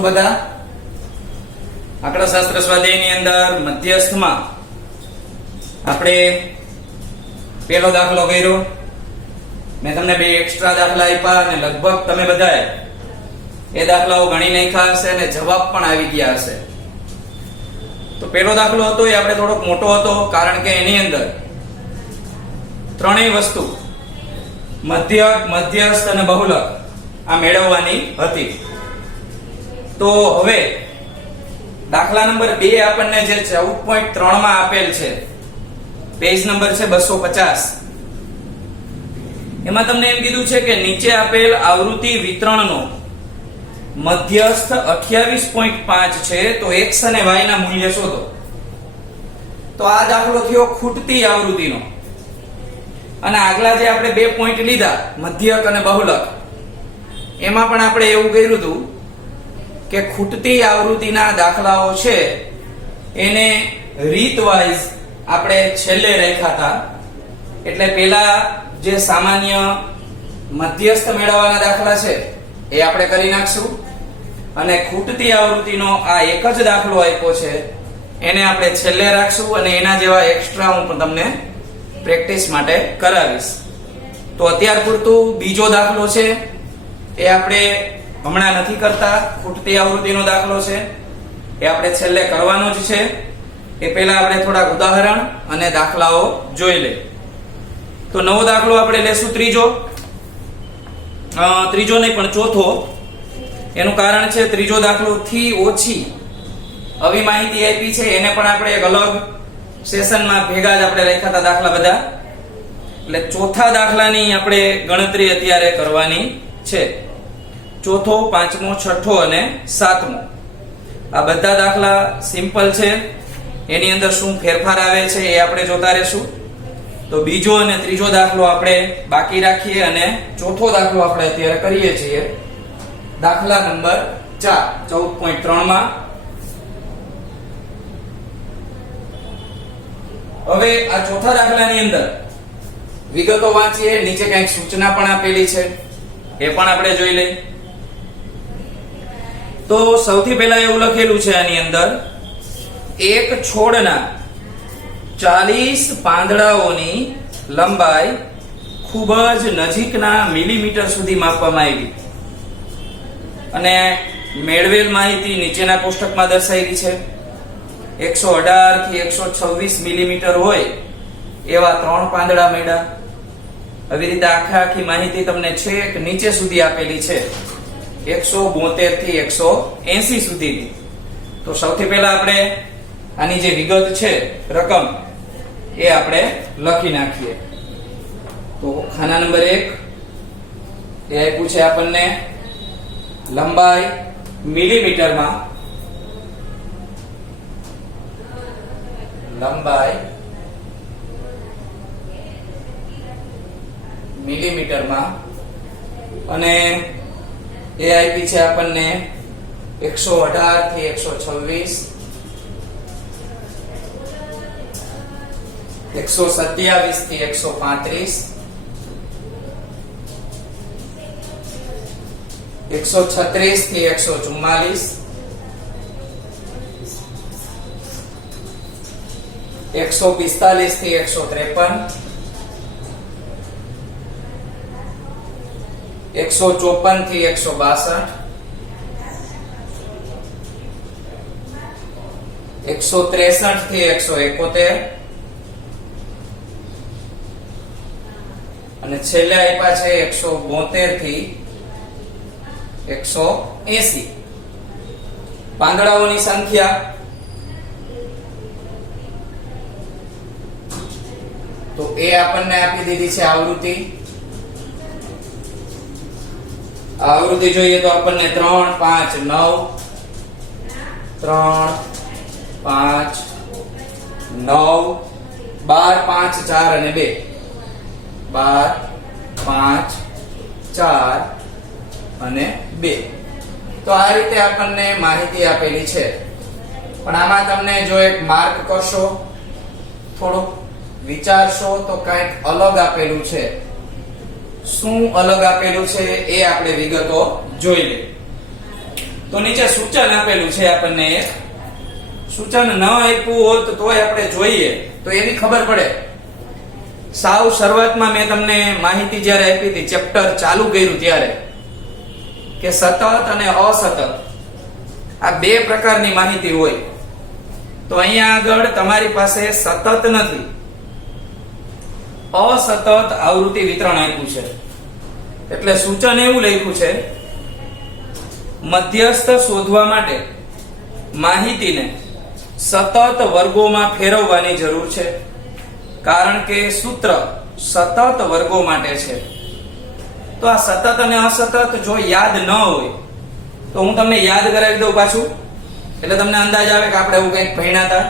છો બધા? આંકડાશાસ્ત્ર સ્વાધ્યાયની અંદર મધ્યસ્થમાં આપણે પહેલો દાખલો કર્યો. મેં તમને બે એક્સ્ટ્રા દાખલા આપ્યા અને લગભગ તમે બધાએ એ દાખલાઓ ગણી નાખ્યા હશે અને જવાબ પણ આવી ગયા હશે. તો પહેલો દાખલો હતો એ આપણે થોડોક મોટો હતો, કારણ કે એની અંદર ત્રણેય વસ્તુ મધ્યક, મધ્યસ્થ અને બહુલક આ મેળવવાની હતી. તો હવે દાખલા નંબર 2 આપણને જે 14.3 માં આપેલ છે, પેજ નંબર છે 250. એમાં તમને એમ કીધું છે કે નીચે આપેલ આવૃત્તિ વિતરણનો મધ્યસ્થ 28.5 છે, તો x અને y ના મૂલ્ય શોધો. તો આ દાખલો થયો ખૂટતી આવૃત્તિનો. અને આગલા જે આપણે 2 પોઈન્ટ લીધા મધ્યક અને બહુલક, એમાં પણ આપણે એવું કર્યું હતું કે ખૂટતી આવૃત્તિના દાખલાઓ છે એને રીતવાઇઝ આપણે છેલ્લે રાખ્યા હતા. એટલે પેલા જે સામાન્ય મધ્યસ્થ મેળવવાના દાખલા છે એ આપણે કરી નાખશું, અને ખૂટતી આવૃત્તિનો આ એક જ દાખલો આપ્યો છે એને આપણે છેલ્લે રાખશું, અને એના જેવા એક્સ્ટ્રા હું પણ તમને પ્રેક્ટિસ માટે કરાવીશ. તો અત્યાર પૂરતું બીજો દાખલો છે એ આપણે હમણાં નથી કરતા. ખૂટતી આવૃત્તિનો દાખલો છે એ આપણે છેલ્લે કરવાનો જ છે. એ પહેલા આપણે થોડાક ઉદાહરણ અને દાખલાઓ જોઈ લઈએ. તો નવો દાખલો આપણે લેશું ત્રીજો નહીં પણ ચોથો. એનું કારણ છે ત્રીજો દાખલો થી ઓછી આવી માહિતી આપી છે, એને પણ આપણે એક અલગ સેશનમાં ભેગા જ આપણે રાખ્યા હતા દાખલા બધા. એટલે ચોથા દાખલાની આપણે ગણતરી અત્યારે કરવાની છે. ચોથો, પાંચમો, છઠ્ઠો અને સાતમો આ બધા દાખલા સિમ્પલ છે. એની અંદર શું ફેરફાર આવે છે એ આપણે જોતા રહેશું. તો બીજો અને ત્રીજો દાખલો આપણે બાકી રાખીએ અને ચોથો દાખલો આપણે અત્યારે કરીએ છીએ. દાખલા નંબર 4 14.3 માં. હવે આ ચોથા દાખલાની અંદર વિગતો વાંચીએ. નીચે કંઈક સૂચના પણ આપેલી છે, એ પણ આપણે જોઈ લઈએ. તો સૌથી પહેલા એવું લખેલું છે આની અંદર, એક છોડના 40 પાંદડાઓની લંબાઈ ખૂબ જ નજીકના મિલીમીટર સુધી માપવામાં આવી, અને મેળવેલ માહિતી નીચેના કોષ્ટકમાં દર્શાવેલી છે. 118 થી 126 મિલીમીટર હોય એવા 3 પાંદડા મળ્યા. આવી રીતે આખી માહિતી તમને છેક નીચે સુધી આપેલી છે, 172 થી 180 સુધીની. તો સૌથી પહેલા આપણે આની જે વિગત છે, રકમ, એ આપણે લખી નાખીએ. તો ખાના નંબર 1 એ આપ્યું છે આપણને લંબાઈ મિલીમીટરમાં. લંબાઈ મિલીમીટરમાં, અને એ આપી છે આપણને 118 થી 126, 127 થી 135, 136 થી 144, 145 થી 153, 154 થી 162, 163 થી 171, અને છેલ્લે આપ્યા છે 172 થી 180. પાંદડાઓની સંખ્યા તો એ આપણને આપી દીધી છે આવૃત્તિ. આવૃત્તિ જોઈએ તો આપણને 3, 5, 9, 3, 5, 9, 12, 5, 4 અને 2, 12, 5, 4 અને 2. તો આ રીતે આપણને માહિતી આપેલી છે. પણ આમાં તમને જો એક માર્ક કરશો, થોડુંક વિચારશો તો કંઈક અલગ આપેલું છે. શું અલગ આપેલું છે એ આપણે વિગતો જોઈ લઈએ. તો નીચે સૂચન આપેલું છે આપણને એક સૂચન ન આપ્યું હોત તોય આપણે જોઈએ તો એવી ખબર પડે. સાવ શરૂઆતમાં મેં તમને માહિતી જ્યારે આપી હતી ચેપ્ટર ચાલુ કર્યું ત્યારે કે સતત અને અસતત આ બે પ્રકારની માહિતી હોય. તો અહીંયા આગળ તમારી પાસે સતત નથી, અસતત આવૃત્તિ વિતરણ આપ્યું છે. એટલે સૂચન એવું લખ્યું છે મધ્યસ્થ શોધવા માટે માહિતીને સતત વર્ગોમાં ફેરવવાની જરૂર છે, કારણ કે સૂત્ર સતત વર્ગો માટે છે. તો આ સતત અને અસતત જો યાદ ન હોય તો હું તમને યાદ કરાવી દઉં પાછું, એટલે તમને અંદાજ આવે કે આપણે એવું કંઈક ભણ્યા હતા.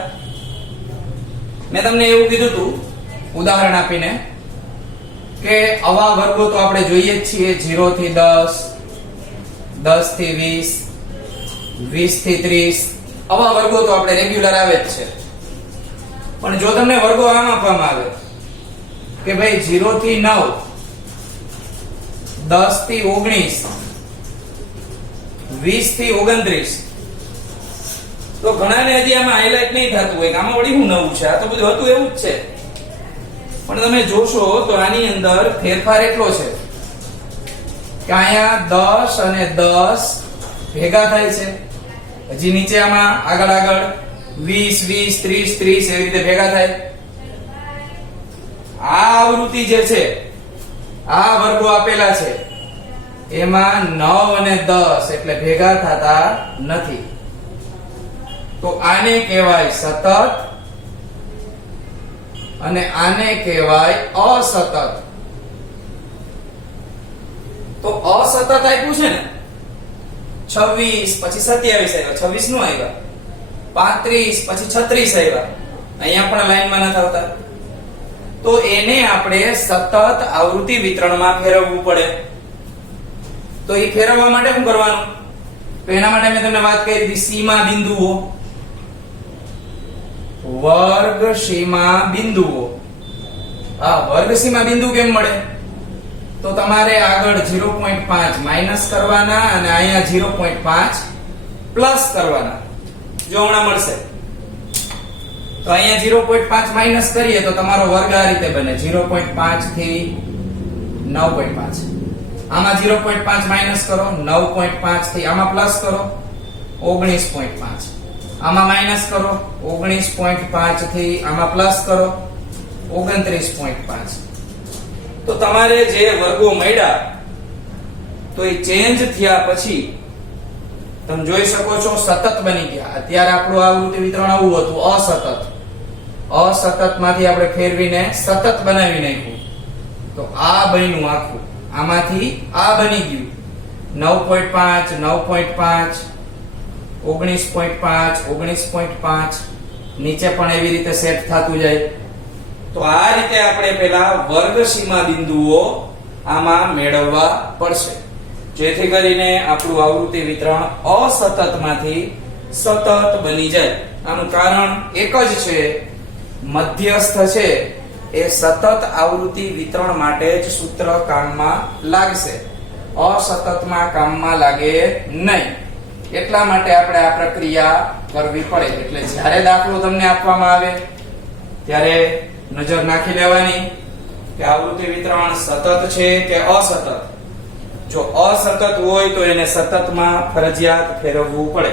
મેં તમને એવું કીધું હતું ઉદાહરણ આપીને કે આવા વર્ગો તો આપણે જોઈએ જ છીએ 0 થી 10, 10 થી 20, 20 થી 30. આવા વર્ગો તો આપણે રેગ્યુલર આવે જ છે. પણ જો તમને વર્ગો આમ આપવામાં આવે કે ભાઈ 0 થી 9, 10 થી 19, 20 થી 29, તો ઘણાને હજી આમાં હાઇલાઇટ નહીં થતું હોય કે આમાં વળી શું નવું છે, આ તો બધું હતું એવું જ છે. પણ તમે જોશો તો આની અંદર ફેરફાર એટલો છે કે અહીંયા 10 અને 10 ભેગા થાય છે. હજી નીચે આમાં આગળ 20, 20, 30, 30 એવી રીતે ભેગા થાય. આ આવૃત્તિ જે છે આ વર્ગો આપેલા છે એમાં 9 અને 10 એટલે ભેગા થતા નથી. તો આને કહેવાય સતત અને આને કહેવાય અસતત. તો અસતત આપ્યું છે ને 26 પછી 27 આવ્યા, 26 નું આવ્યા, 35 પછી 36 આવ્યા, અહીંયા પણ લાઈનમાં નથી આવતા. તો એને આપણે સતત આવૃત્તિ વિતરણમાં ફેરવવું પડે. તો એ ફેરવવા માટે શું કરવાનું? તો એના માટે મેં તમને વાત કરી હતી સીમા બિંદુઓ, વર્ગ સીમા બિંદુઓ. આ વર્ગ સીમા બિંદુ કેમ મળે? તો તમારે આગળ 0.5 માઈનસ કરવાના અને અહીંયા 0.5 પ્લસ કરવાના. જો હમણાં મળશે તો અહીંયા 0.5 માઈનસ કરીએ તો તમારો વર્ગ આ રીતે બને 0.5 થી 9.5. આમાં 0.5 માઈનસ કરો, 9.5 થી આમાં પ્લસ કરો 19.5. આમાં માઈનસ કરો 19.5 થી આમાં પ્લસ કરો 29.5. તો તમારે જે વર્ગો મળ્યા તો એ ચેન્જ થયા પછી તમે જોઈ શકો છો સતત બની ગયા. અત્યારે આપણું આવૃત્તિ વિતરણ આવું હતું અસતત. અસતત માંથી આપણે ફેરવીને સતત બનાવી નાખ્યું. તો આ બન્યું આખું, આમાંથી આ બની ગયું 9.5, 9.5, 19.5, 19.5. નીચે પણ એવી રીતે સેટ થતું જાય. તો આ રીતે આપણે પહેલા વર્ગ સીમા બિંદુઓ આમાં મેળવવા પડશે, જેથી કરીને આપણું આવૃત્તિ વિતરણ અસતત માંથી સતત બની જાય. આનું કારણ એક જ છે, મધ્યસ્થ છે એ સતત આવૃત્તિ વિતરણ માટે જ સૂત્ર કામમાં લાગશે, અસતતમાં કામમાં લાગે નહીં. એટલા માટે આપણે આ પ્રક્રિયા કરવી પડે. એટલે જ્યારે દાખલો તમને આપવામાં આવે ત્યારે નજર નાખી લેવાની કે આવૃત્તિ વિતરણ સતત છે કે અસતત. જો અસતત હોય તો એને સતતમાં ફરજિયાત ફેરવવું પડે.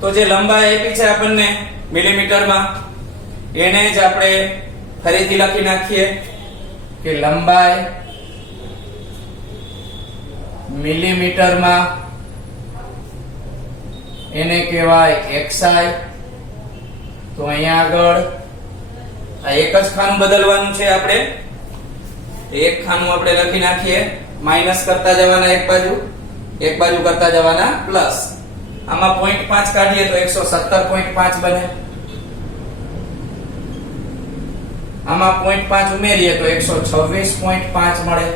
તો જે લંબાઈ આપી છે આપણને મિલીમીટરમાં એને જ આપણે ફરીથી લખી નાખીએ કે લંબાઈ મિલીમીટરમાં એને કહેવાય xi. તો અહીંયા આગળ આ એક જ ખાનું બદલવાનું છે. આપણે એક ખાનું આપણે લખી નાખીએ, માઈનસ કરતા જવાના એક બાજુ કરતા જવાના પ્લસ. આમાં 0.5 કાઢીએ તો 117.5 બને. આમાં 0.5 ઉમેરીએ તો 126.5 મળે.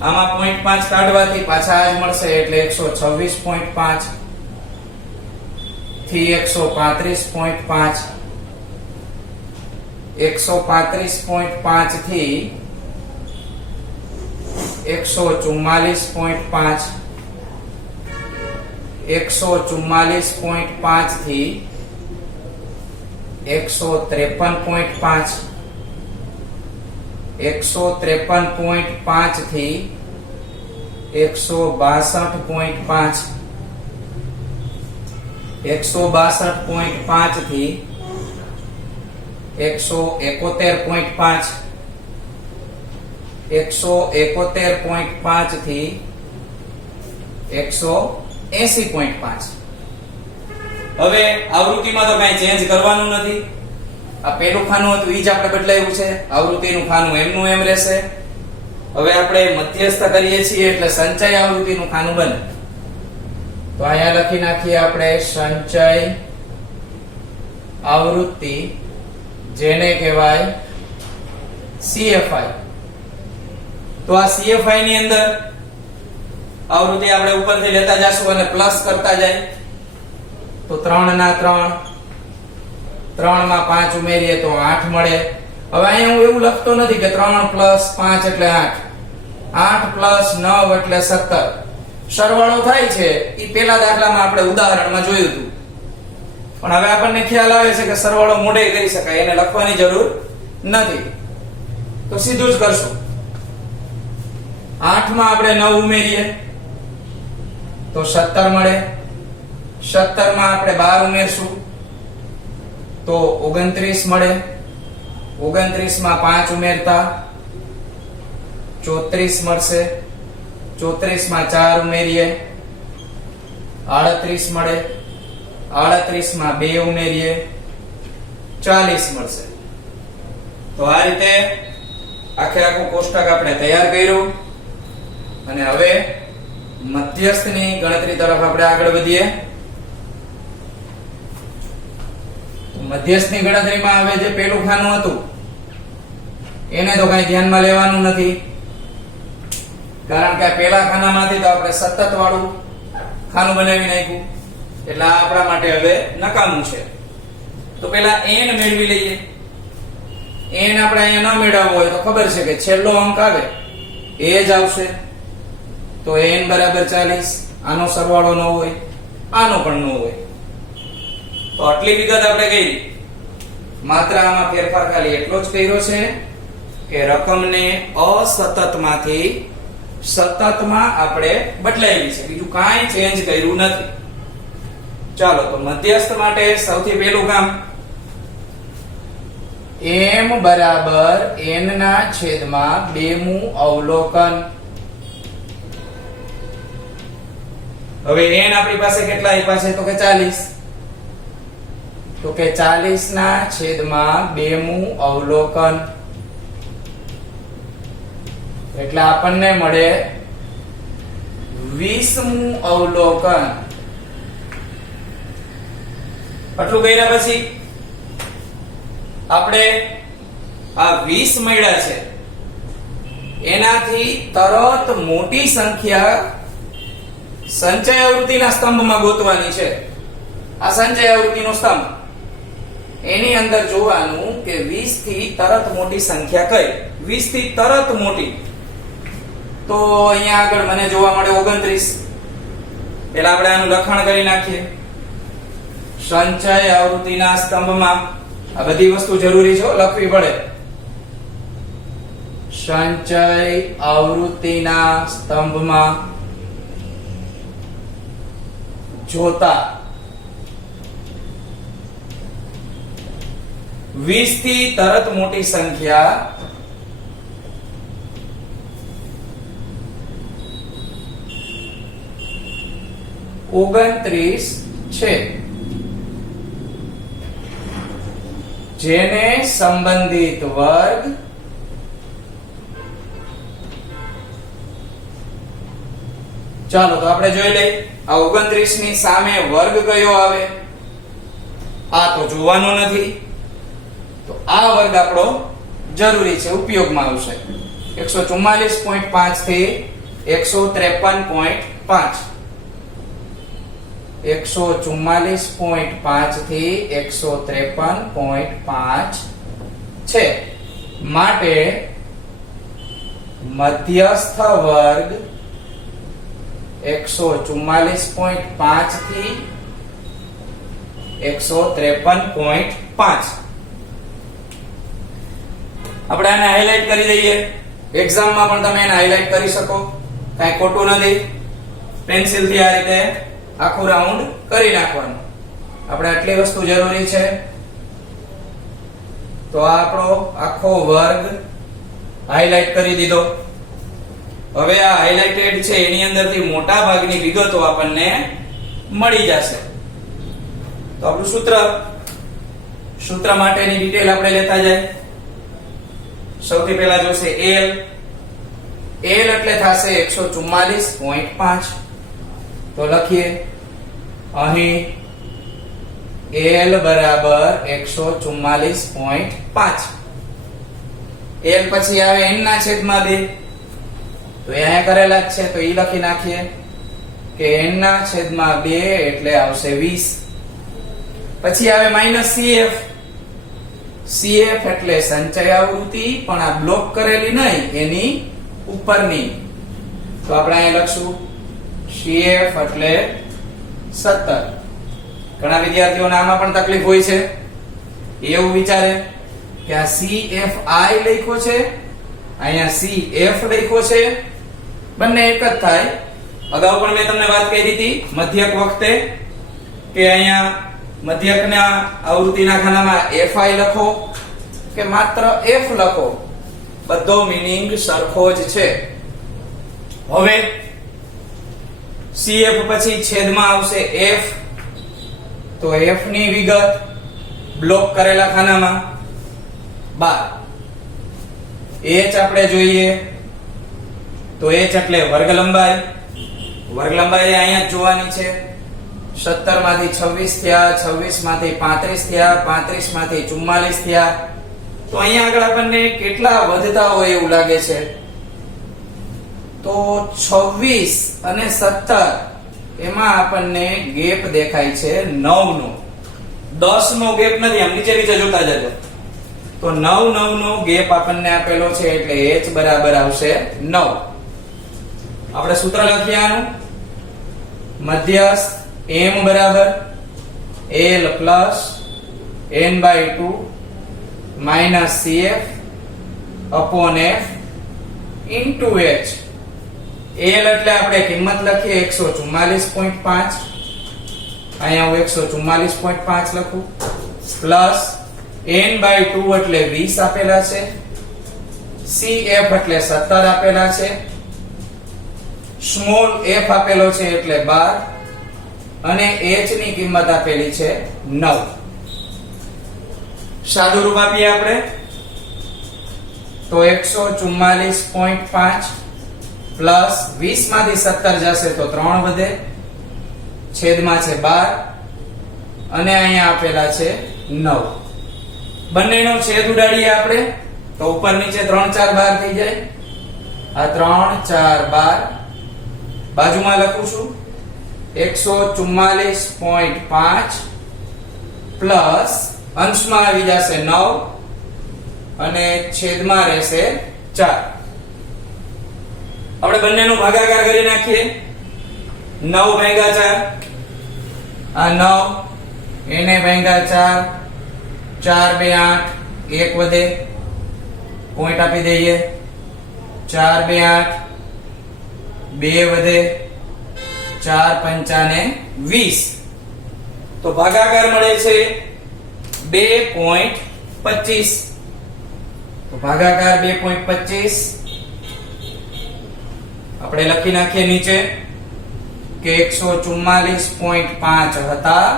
આમાં 0.5 કાઢવાથી પાછા આ જ મળશે એટલે 126.5 થી 135.5, 135.5 થી 144.5 144.5 થી 153.5 153.5 થી 162.5 162.5 થી 171.5 171.5 થી 180.5. હવે આવૃત્તિમાં તો કઈ ચેન્જ કરવાનું નથી. આ પેલું ખાનું હતું ઈ જ આપણે બદલાયું છે. આવૃત્તિનું ખાનું એમનું એમ રહેશે. હવે આપણે મધ્યસ્થ કરીએ છીએ એટલે સંચય આવૃત્તિનું ખાનું બને. તો અહીંયા લખી નાખીએ આપણે સંચય આવૃત્તિ, જેને કહેવાય CFI. તો આ CFI ની અંદર આવૃત્તિ આપણે ઉપરથી લેતા જાશું અને પ્લસ કરતા જાય. તો 3 ના 3, 3 માં 5 ઉમેરીએ તો 8 મળે. હવે અહીંયા હું એવું લખતો નથી કે 3 + 5 એટલે 8, 8 + 9 એટલે 17. સરવાળો થાય છે એ પેલા દાખલામાં આપણે ઉદાહરણમાં જોયું હતું. પણ હવે આપણને ખ્યાલ આવે છે કે સરવાળો મોઢે કરી શકાય, એને લખવાની જરૂર નથી. તો સીધું જ કરશું. 8 માં આપણે 9 ઉમેરીએ તો 17 મળે. 17 માં આપણે 12 ઉમેરશું તો 29 મળે. 29 માં 5 ઉમેરતા 34 મળશે. 34 માં 4 ઉમેરીએ 38 મળે. 38 માં 2 ઉમેરીએ 40 મળશે. તો આ રીતે આખે આખું કોષ્ટક આપણે તૈયાર કર્યું. અને હવે મધ્યસ્થની ગણતરી તરફ આપણે આગળ વધીએ. મધ્યસ્થની ગણતરીમાં હવે જે પેલું ખાનું હતું એને તો કઈ ધ્યાનમાં લેવાનું નથી, કારણ કે પેલા ખાનામાંથી તો આપણે સતત વાળું ખાનું બનાવી નાખ્યું, એટલે આ આપણા માટે હવે નકામું છે. તો પેલા n મેળવી લઈએ. n આપણે અહીંયા ન મેળવવો હોય તો ખબર છે કે છેલ્લો અંક આવે એ જ આવશે. તો n બરાબર 40. આનો સરવાળો ન હોય, આનો પણ ન હોય. તો આટલી વિગત આપણે કરી. માત્ર આમાં ફેરફાર ખાલી એટલો જ કર્યો છે કે રકમને અસતતમાંથી સતતમાં આપણે બદલાવી છે, બીજું કાંઈ ચેન્જ કર્યું નથી. ચાલો, તો મધ્યસ્થ માટે સૌથી પહેલું કામ m બરાબર n ના છેદમાં 2મું અવલોકન. હવે n આપણી પાસે કેટલા આપ્યા છે તો કે 40. તો કે 40 ના છેદમાં 2મું અવલોકન એટલે આપણને મળે 20મું અવલોકન. આટલું કર્યા પછી આપણે આ 20 મળ્યા છે એનાથી તરત મોટી સંખ્યા સંચય આવૃત્તિના સ્તંભમાં ગોતવાની છે. આ સંચય આવૃત્તિનો સ્તંભ, એની અંદર જોવાનું કે 20 થી તરત મોટી સંખ્યા કઈ. 20 થી તરત મોટી તો અહીંયા આગળ મને જોવા મળે 29. પહેલા આપણે આનું લખાણ કરી નાખીએ. સંચય આવૃત્તિના સ્તંભમાં આ બધી વસ્તુ જરૂરી છે, લખવી પડે. સંચય આવૃત્તિના સ્તંભમાં જોતા 20 થી તરત મોટી સંખ્યા ઓગણત્રીસ છે, જેને સંબંધિત વર્ગ ચાલો તો આપણે જોઈ લઈએ. આ 29 ની સામે વર્ગ કયો આવે આ તો જોવાનો નથી, તો આ વર્ગ આપણો જરૂરી છે, ઉપયોગમાં આવશે. 144.5 થી 153.5 144.5 થી 153.5 છે. માટે મધ્યસ્થ વર્ગ 144.5 થી 153.5. આપણે આને હાઇલાઇટ કરી દઈએ. એક્ઝામમાં પણ તમે એને હાઇલાઇટ કરી શકો, કાંઈ ખોટું નથી. પેન્સિલ થી આ રીતે આખું રાઉન્ડ કરી નાખવાનું. આપણે આટલી વસ્તુ જરૂરી છે. તો આ આપણો આખો વર્ગ હાઇલાઇટ કરી દીધો. હવે આ હાઇલાઇટેડ છે એની અંદરથી મોટા ભાગની વિગતો આપણને મળી જશે. તો આપણું સૂત્ર માટેની ડિટેલ આપણે લેતા જાય. સૌથી પહેલા જોશે L એટલે થશે 144.5. તો લખીએ અહીં L બરાબર 144.5. L પછી આવે n ના છેદમાં 2. તો અહીંયા કરેલા જ છે, તો ઈ લખી નાખીએ કે n ના છેદમાં 2 એટલે આવશે 20. પછી આવે -CF. CF એટલે સંચય આવૃત્તિ, પણ આ બ્લોક કરેલી નહીં, એની ઉપરની. તો આપણે અહીંયા લખશું CF એટલે 17. ઘણા વિદ્યાર્થીઓને આમાં પણ તકલીફ હોય છે. એવું વિચારે કે આ CFI લખ્યો છે, અહીંયા CF લખ્યો છે, બંને એક જ થાય. અગાઉ પણ મેં તમને વાત કરી હતી મધ્યક વખતે કે અહીંયા મધ્યકના આવૃત્તિના ખાનામાં FI લખો કે માત્ર F લખો, બધો મીનિંગ સરખો જ છે. હવે CF પછી છેદમાં આવશે F. તો F ની વિગત બ્લોક કરેલા ખાનામાં 12. H આપણે જોઈએ તો H એટલે વર્ગ લંબાઈ. વર્ગ લંબાઈ અહીંયા જ જોવાની છે. 17 માંથી 26 થયા, 26 માંથી 35 થયા, 35 માંથી 44 થયા. તો અહીંયા આગળ આપણને કેટલા વધતા હોય એવું લાગે છે? તો 26 અને 17 એમાં આપણને ગેપ દેખાય છે 9 નો. 10 નો ગેપ નથી, આમ નીચે નીચે જોતા જજો. તો 9 નો ગેપ આપણને આપેલો છે, એટલે H બરાબર આવશે 9. આપણે સૂત્ર લખીએ આનું. મધ્યસ્થ M બરાબર L plus n/2 minus CF upon F into H. L એટલે આપણે કિંમત લખીએ 144.5. અહીંયા હું 144.5 લખું, પ્લસ n/2 એટલે 20 આપેલા છે, CF એટલે 17 આપેલા છે, સ્મોલ f આપેલો છે એટલે 12, અને h ની કિંમત આપેલી છે 9. સાદું રૂપ આપીએ આપણે તો 144.5 પ્લસ 20 માંથી 17 જશે તો 3 વધે, છેદમાં છે 12, અને અહીંયા આપેલા છે 9. બંનેનો છેદ ઉડાડીએ આપણે તો ઉપર નીચે 3 4 12 થઈ જાય. આ 3 4 12 બાજુમાં લખું છું 144.5 પ્લસ અંશમાં આવી જશે 9 અને છેદમાં રહેશે 4. આપણે બંનેનો ભાગાકાર કરી નાખીએ. 9 ભાગ્યા 4 આ 9, એને ભાગ્યા 4, 4 2 8, 1 વધે, પોઈન્ટ આપી દઈએ. 4 2 8, 2 વધે, 4 5 ને 20. તો ભાગાકાર મળે છે 2.25. તો ભાગાકાર 2.25 આપણે લખી નાખીએ નીચે કે 144.5 હતા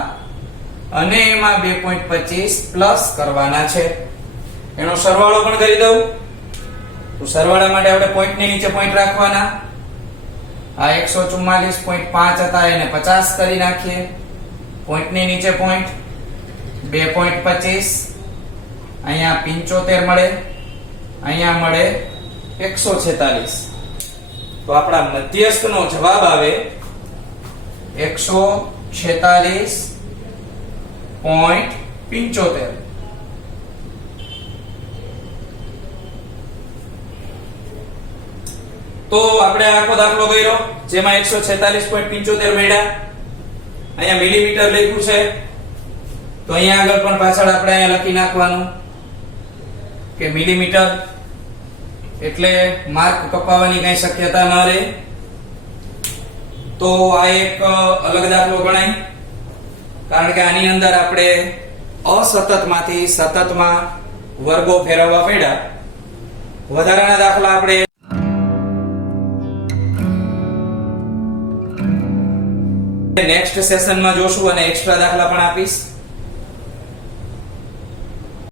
અને એમાં 2.25 પ્લસ કરવાના છે. એનો સરવાળો પણ કરી દઉં. તો સરવાળા માટે આપણે પોઈન્ટ ની નીચે પોઈન્ટ રાખવાના. આ 144.5 હતા એને 50 કરી નાખીએ, પોઈન્ટ ની નીચે પોઈન્ટ 2.25, અહીંયા 75 મળે, અહીંયા મળે 146. તો આપણા મધ્યસ્થનો જવાબ આવે 146.75. તો આપણે આખો દાખલો કર્યો જેમાં 146.75 મળ્યા. અહીંયા મિલીમીટર લખ્યું છે તો અહીંયા આગળ પણ પાછળ આપણે અહીંયા લખી નાખવાનું કે મિલીમીટર, એટલે માર્ક કપાવવાની કઈ શક્યતા ન રહે. તો આ એક અલગ દાખલો ગણાય, કારણ કે આની અંદર આપણે અસતતમાંથી સતતમાં વર્ગો ફેરવવા પડ્યા. વધારાના દાખલા આપણે નેક્સ્ટ સેશનમાં જોશું અને એક્સ્ટ્રા દાખલા પણ આપીશ.